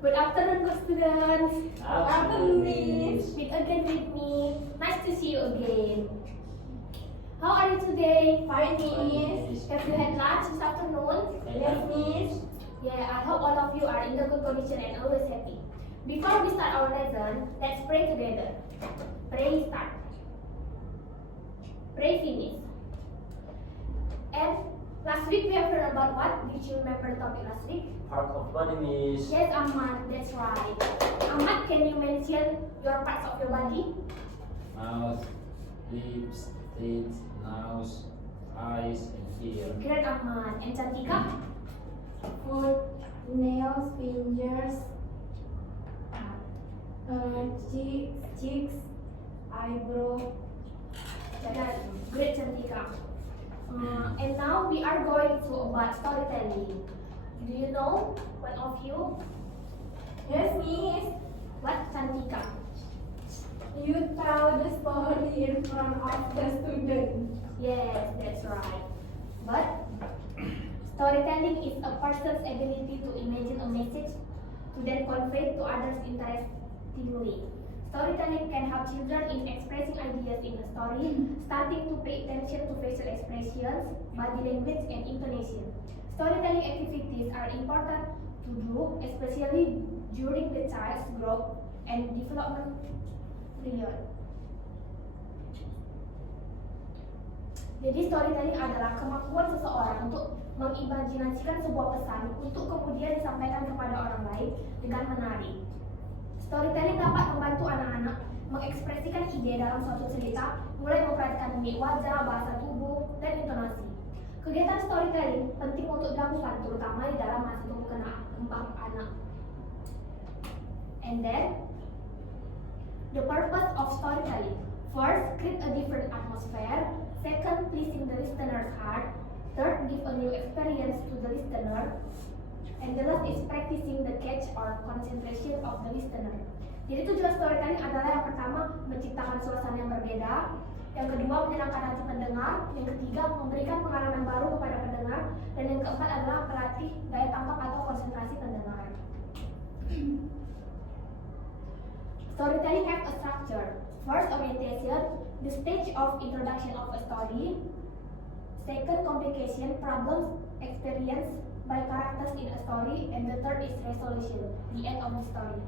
Good afternoon, good students. Good afternoon, Miss. Meet again with me. Nice to see you again. How are you today? Fine, Miss. Have you had lunch this afternoon? Yes, Miss. Yeah, I hope all of you are in the good condition and always happy. Before we start our lesson, let's pray together. Pray start. Pray finish. And last week we have heard about what? Did you remember the topic last week? Part of body, Miss. Yes, Ahmad, that's right. Ahmad, can you mention your parts of your body? Mouth, lips, teeth, nose, eyes, and ear. Great, Ahmad. And Cantika? Foot, nails, fingers, cheeks, eyebrow. That's great, Cantika. And now we are going to about storytelling. Do you know, one of you? Yes, Miss. What, Cantika? You tell the story in front of the student. Yes, that's right. But storytelling is a person's ability to imagine a message to then convey to others interestingly. Storytelling can help children in expressing ideas in a story, starting to pay attention to facial expressions, body language, and intonation. Storytelling activities are important to do, especially during the child's growth and development period. Jadi storytelling adalah kemampuan seseorang untuk mengimajinasikan sebuah pesan untuk kemudian disampaikan kepada orang lain dengan menarik. Storytelling dapat membantu anak-anak mengekspresikan ide dalam suatu cerita, mulai memperhatikan mimik wajah, bahasa tubuh, dan intonasi. Kegiatan storytelling penting untuk dilakukan, terutama di dalam masa tumbuh kembang anak. And then, the purpose of storytelling. First, create a different atmosphere. Second, pleasing the listener's heart. Third, give a new experience to the listener. And the last is practicing the catch or concentration of the listener. Jadi tujuan storytelling adalah yang pertama, menciptakan suasana yang berbeda. Yang kedua, menyenangkan hati pendengar. Yang ketiga, memberikan pengalaman baru kepada pendengar. Dan yang keempat adalah melatih daya tangkap atau konsentrasi pendengar. Storytelling have a structure. First, orientation, the stage of introduction of a story. Second, complication, problems experienced by characters in a story. And the third is resolution, the end of the story.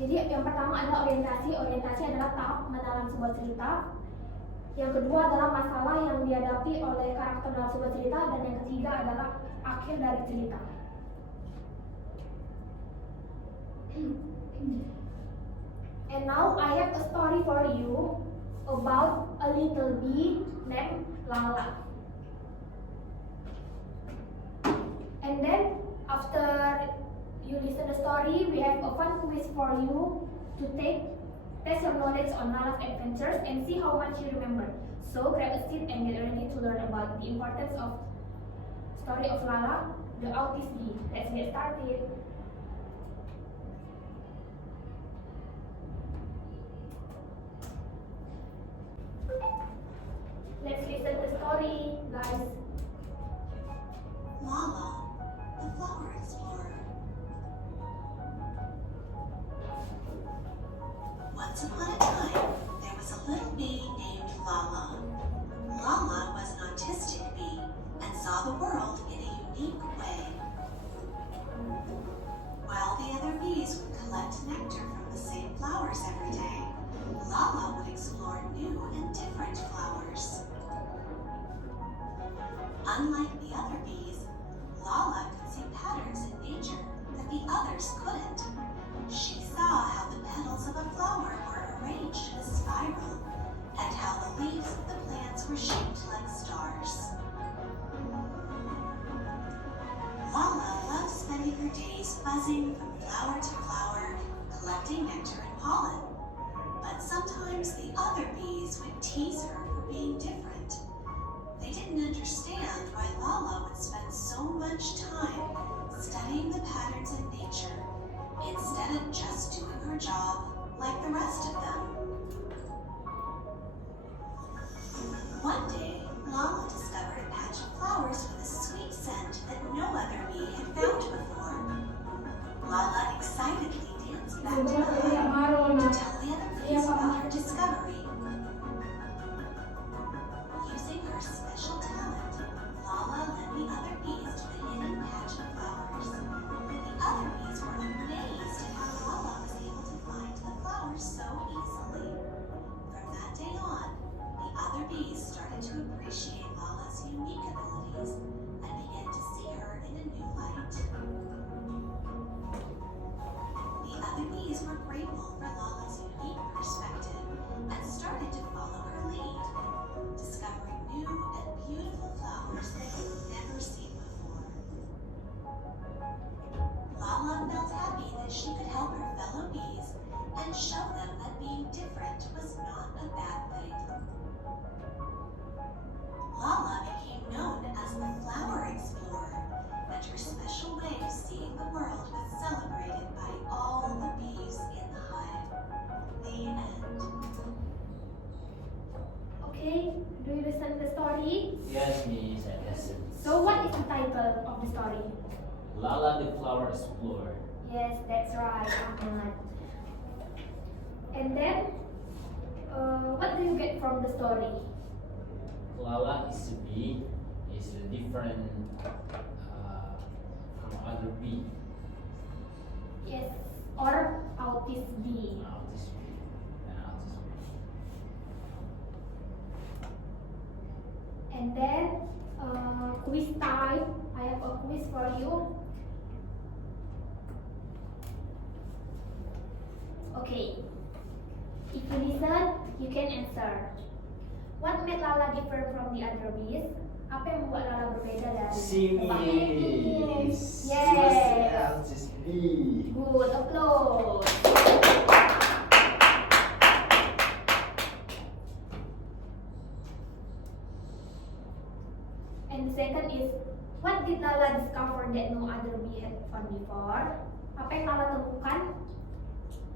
Jadi yang pertama adalah orientasi. Orientasi adalah tahap mendalam sebuah cerita. Yang kedua adalah masalah yang dihadapi oleh karakter dalam sebuah cerita. Dan yang ketiga adalah akhir dari cerita. And now I have a story for you about a little bee named Lala. And then after you listen the story, we have a fun quiz for you to test your knowledge on Lala's adventures and see how much you remember. So grab a seat and get ready to learn about the importance of story of Lala, the autist bee. Let's get started. Let's listen to the story, guys. Lala, the flower explorer. Once upon a time, there was a little bee named Lala. Lala was an autistic bee and saw the world in a unique way. While the other bees would collect nectar from the same flowers every day, Lala would explore new and different flowers. Unlike the other bees, Lala could see patterns in nature that the others couldn't. She saw how the petals of a flower were arranged in a spiral, and how the leaves of the plants were shaped like stars. Lala loved spending her days buzzing from flower to flower, collecting nectar and pollen. But sometimes the other bees would tease her for being different. They didn't understand why Lala would spend so much time studying the patterns in nature instead of just doing her job like the rest of them. One day, Lala discovered a patch of flowers with a sweet scent that no other bee had found before. Lala bees started to appreciate Lala's unique abilities and began to see her in a new light. The other bees were grateful for Lala's unique perspective and started to follow her lead, discovering new and beautiful flowers they had never seen before. Lala felt happy that she could help her fellow bees and show them that being different was not a bad thing. Lala became known as the Flower Explorer, and her special way of seeing the world was celebrated by all the bees in the hive. The end. Okay, do you listen to the story? Yes, Miss. I listen. So what is the title of the story? Lala the Flower Explorer. Yes, that's right, Ahmad. And then, what do you get from the story? Lala is a bee. Is different from other bee. Yes, or autis bee. Autis bee. An autis bee. And then, quiz time. I have a quiz for you. Okay. If you listen, you can answer. What made Lala different from the other bees? Apa yang membuat Lala berbeda dari Simis. Yes. Autis bee. Good, applause. And the second is, what did Lala discover that no other bee had found before? Apa yang Lala temukan?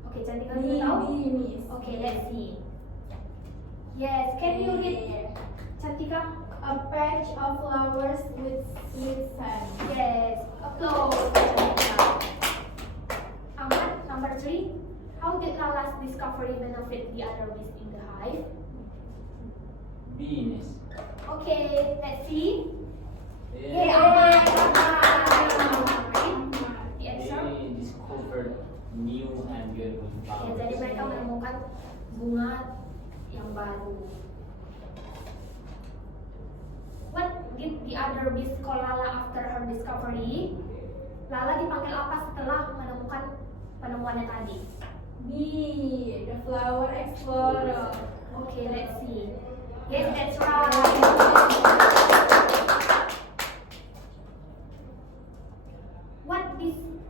Oke, Cantika dulu tahu? Miss. Okay, let's see. Yes, can you read, Cantika? A patch of flowers with sweet scent. Yes, applause, Cantika. Ahmad, number 3. How did Lala's discovery benefit the other bees in the hive? Bee, Miss. Okay, let's see. Hey, Yeah. Ahmad, Ahmad. The answer? They discovered new and beautiful Ya, flowers. jadi mereka menemukan bunga yang baru. What did the other bees call Lala after her discovery? Lala dipanggil apa setelah menemukan penemuannya tadi? Bee, the flower explorer. Okay, let's see. Yes, that's right.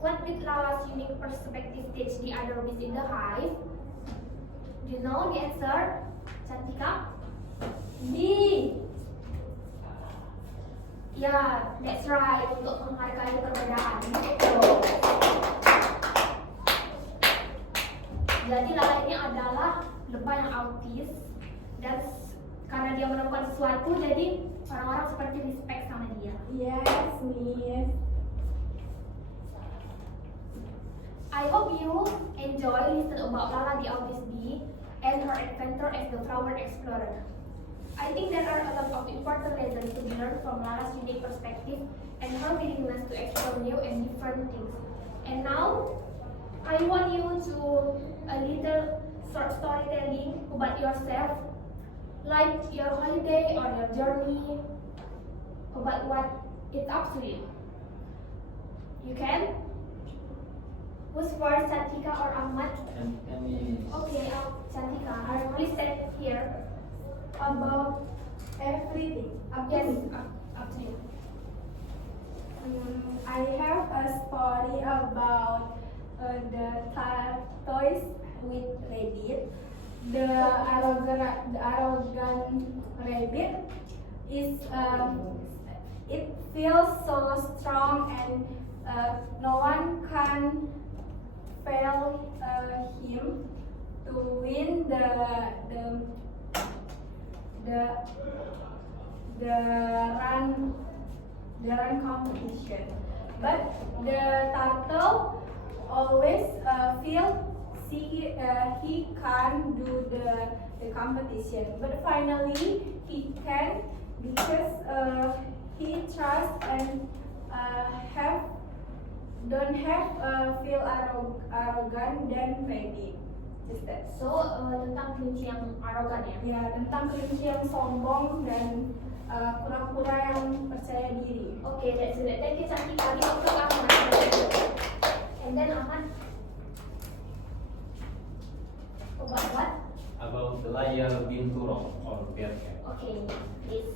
What did Lala's unique perspective teach the other bees in the hive? Do you know the answer, Cantika? Bee. Ya, that's right. Untuk menghargai perbedaan. Gitu. Jadi Lala ini adalah lebah yang autis dan karena dia menemukan sesuatu, jadi orang-orang seperti respect sama dia. Yes, Miss. I hope you enjoy listen about Lala the autis bee and her adventure as the flower explorer. I think there are a lot of important lessons to be learned from Lala's unique perspective and her willingness to explore new and different things. And now, I want you to a little short storytelling about yourself, like your holiday or your journey, about what it's up to you. You can? Who's first, Cantika or Ahmad? And Miss. Okay, Cantika, please stand here. About everything. Yes, up to you. I have a story about the tortoise with rabbit. The arrogant rabbit is it feels so strong and no one can fail him to win the run competition. But the turtle always feel he can't do the competition. But finally he can because he trusts and don't have feel arrogant than ready. Just that. So tentang kelinci yang arogan ya. Ya, tentang kelinci yang sombong dan kura-kura yang percaya diri. Okay, that's it. Thank you Cantik. Lagi untuk Ahmad. And then Ahmad. About what? About the layar binturong or bearcat. Okay, please.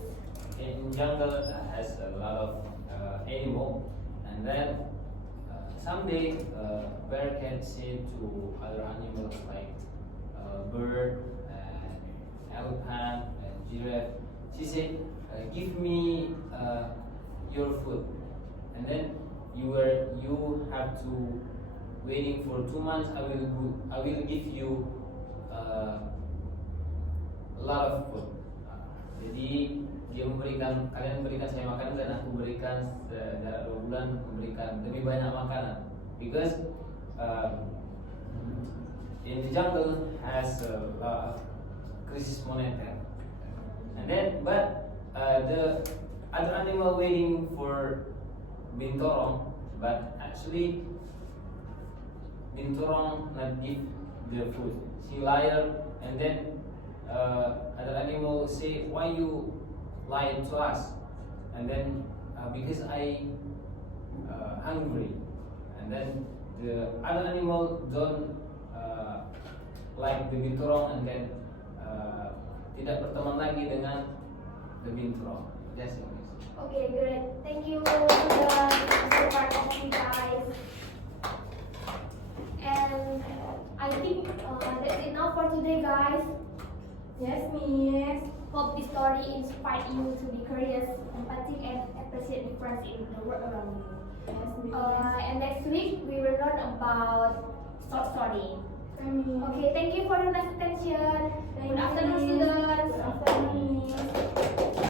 In jungle has a lot of animal, and then someday bearcat said to other animals like bird and elephant and giraffe. She said, "Give me your food," and then you have to waiting for 2 months. I will give you a lot of food. Jadi dia kalian berikan saya makanan dan aku berikan dalam 2 bulan memberikan lebih banyak makanan, because in the jungle has krisis moneter, and then but the other animal waiting for binturong, but actually binturong not give the food. She liar, and then other animal say, why you lie to us? And then because I hungry, and then the other animal don't like the binturong, and then tidak berteman lagi dengan the binturong. That's it. Okay, great. Thank you for the part of you guys. And I think that's it now for today, guys. Yes, Miss. Hope this story inspired you to be curious, empathic, and appreciate difference in the world around you. Yes, Miss. And next week we will learn about short story. Amin. Okay, thank you for your nice attention. Thank Good you, afternoon, Miss. students. Good afternoon, Miss.